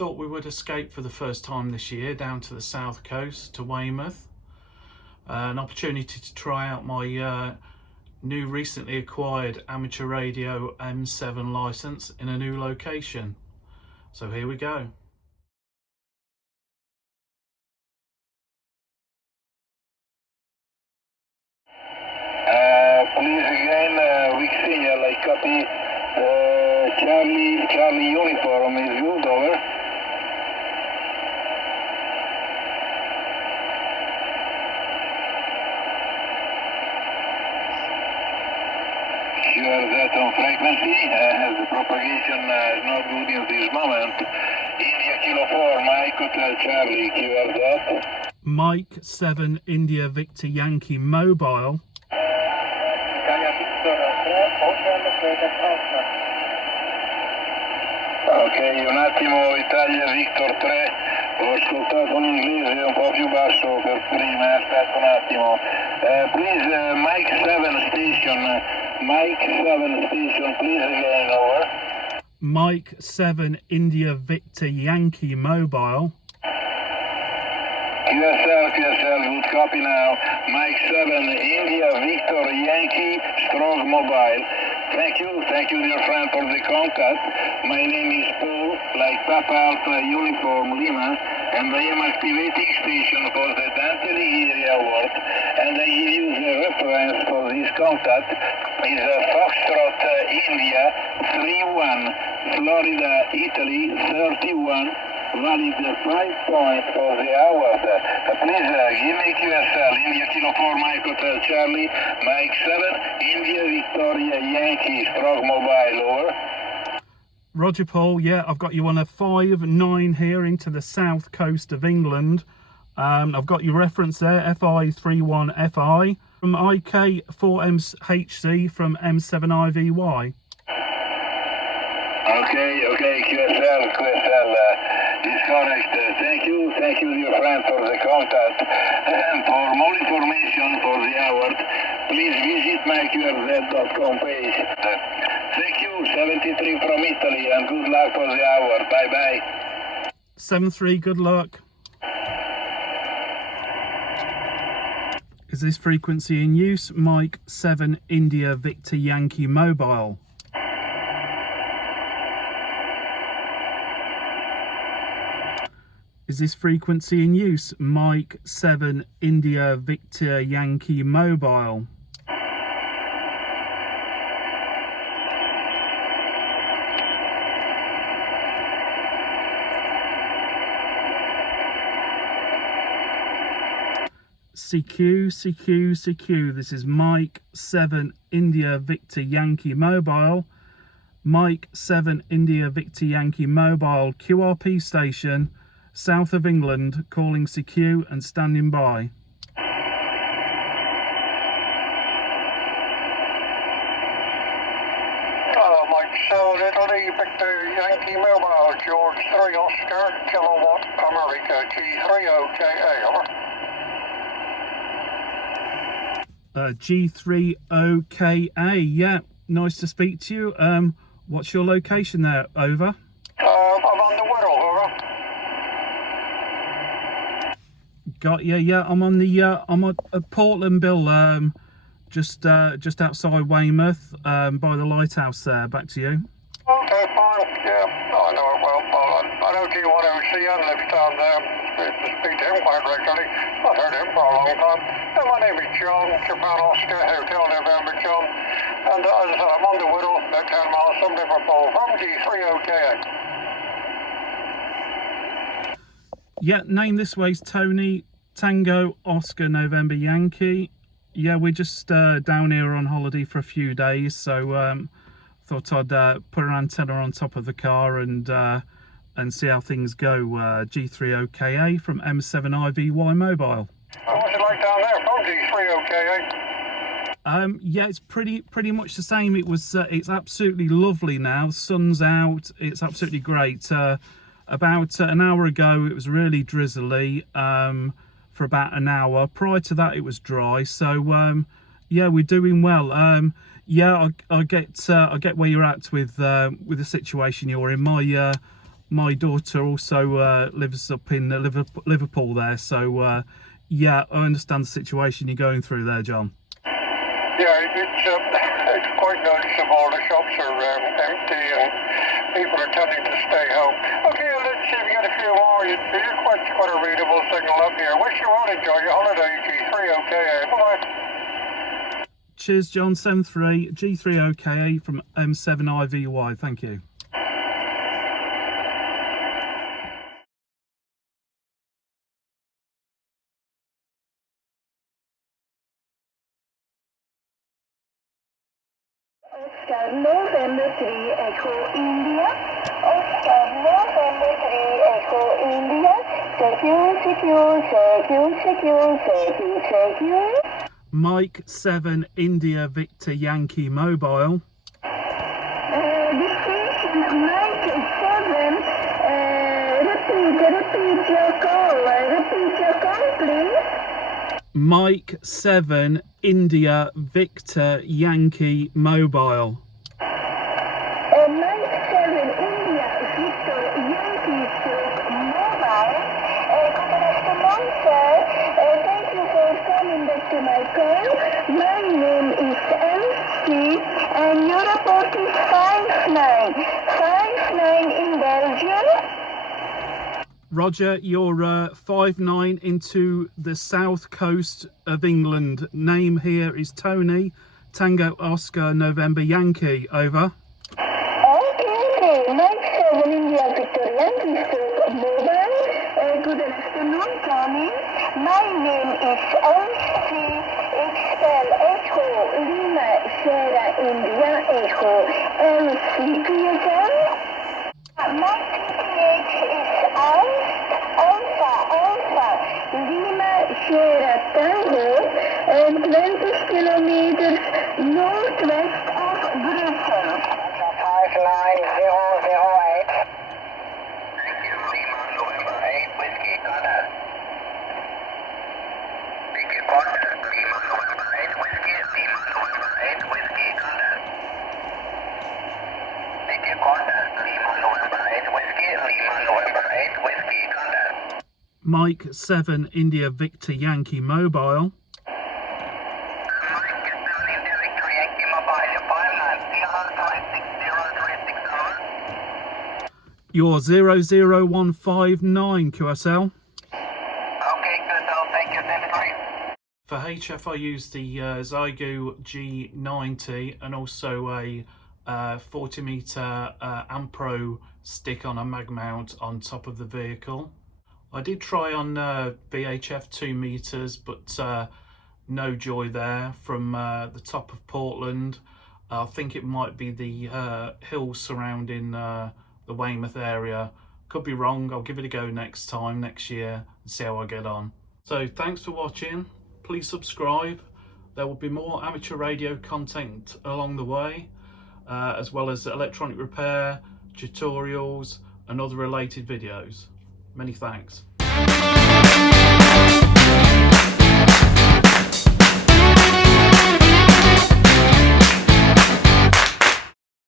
thought we would escape for the first time this year down to the south coast to Weymouth. An opportunity to try out my new recently acquired amateur radio M7 license in a new location. So here we go. Please again, weak signal, I copy. Charlie uniform is good, over. Sure that on frequency, the propagation is not good in this moment. India Kilo 4, Mike Hotel Charlie, QR that. Mike 7 India Victor Yankee Mobile. Ok, un attimo, Italia Victor 3, ho ascoltato un inglese un po' più basso per prima, aspetta un attimo. Please, Mike 7 station, please again, over. Mike 7 India Victor Yankee Mobile. QSL, good copy now. Mike 7 India Victor Yankee Strong Mobile. Thank you dear friend for the contact. My name is Paul, like Papa Alpha Uniform Lima, and I am activating station for the Dante area work, and I give you the reference for this contact is Foxtrot India 31, Florida, Italy 31, valid 5 points for the hour. Please give me QSL, India Kilo 4, Mike Hotel Charlie, Mike 7, India Victoria Yankee, Strong Mobile, over. Roger Paul, yeah, I've got you on a 5-9 here into the south coast of England. I've got your reference there, FI31FI, from IK4MHC from M7IVY. Okay, QSL. Is correct. Thank you dear friend for the contact. And for more information for the award, please visit my QRZ.com page. Thank you, 73 from Italy, and good luck for the award. Bye bye. 73, good luck. Is this frequency in use? Mike 7 India Victor Yankee Mobile. Is this frequency in use? Mike 7 India Victor Yankee Mobile. CQ. This is Mike 7 India Victor Yankee Mobile. Mike 7 India Victor Yankee Mobile QRP station, south of England, calling CQ and standing by. Mike 7 Italy Victor Yankee Mobile, George 3 Oscar, Kilowatt America, G30KA, over. G30KA, yeah, nice to speak to you. What's your location there, over? I'm on the Whittle, over. Got you, yeah, I'm on the I'm at Portland Bill, just outside Weymouth, by the lighthouse there. Back to you. Okay, fine, yeah, I know it well, Paul. I know G1OCN lives down there. I speak to him quite regularly. I've heard him for a long time. And my name is John, Japan Oscar, Hotel November John. And as I said, I'm on the Whittle, about 10 miles from Liverpool, from G30KA. Yeah, name this way's Tony, Tango, Oscar, November Yankee. Yeah, we're just down here on holiday for a few days, so thought I'd put an antenna on top of the car and see how things go. G30KA from M7IVY Mobile. What's it like down there from G30KA? Yeah, it's pretty much the same. It's absolutely lovely now. Sun's out. It's absolutely great. About an hour ago, it was really drizzly for about an hour. Prior to that, it was dry. So yeah, we're doing well. Yeah, I get where you're at with the situation you're in. my daughter also lives up in Liverpool there, so yeah, I understand the situation you're going through there, John. Yeah, it's quite noticeable. The shops are empty and people are tending to stay home. Okay, let's see if we get a few more. You're quite a readable signal up here. Wish you well, enjoy your holiday, G3 OKA. Bye-bye. Cheers, John. 73 G3 OKA from M7IVY. Thank you. Oscar November 3 Echo India. Oscar November 3 Echo India. Secure. Mike 7 India Victor Yankee Mobile. This is Mike 7. Repeat your call, please. Mike 7 India Victor Yankee Mobile. Mike 7 India Victor Yankee Mobile. Good afternoon, sir. Thank you for coming back to my call. My name is MC and your report is 59 in Belgium. Roger, you're 59 into the south coast of England. Name here is Tony, Tango Oscar November Yankee. Over. Okay. Mike 7 India Victor Yankee Mobile. Good afternoon, Tony. My name is MC. Expel Echo Lima Sierra India Echo MC PSL. My PTH is Alpha Lima Sierra Tango 20 kilometers northwest of Brussels. 59008. Thank you, Lima November 8 Whiskey Contact. Thank you, contact Lima November 8 Whiskey, Lima November 8 Whiskey Contact. Thank you, contact Lima November 8 Whiskey, Lima November 8 Whiskey Contact. Mike 7 India Victor Yankee Mobile. Mike 7 India Victor Yankee Mobile 59 You're 00159 QSL. Okay, QSL, thank you, 73. For HF, I use the Xiegu G90 and also a 40 meter Ampro stick on a Magmount on top of the vehicle. I did try on VHF 2 meters, but no joy there from the top of Portland. I think it might be the hills surrounding the Weymouth area. Could be wrong. I'll give it a go next year and see how I get on. So thanks for watching. Please subscribe. There will be more amateur radio content along the way, as well as electronic repair, tutorials and other related videos. Many thanks.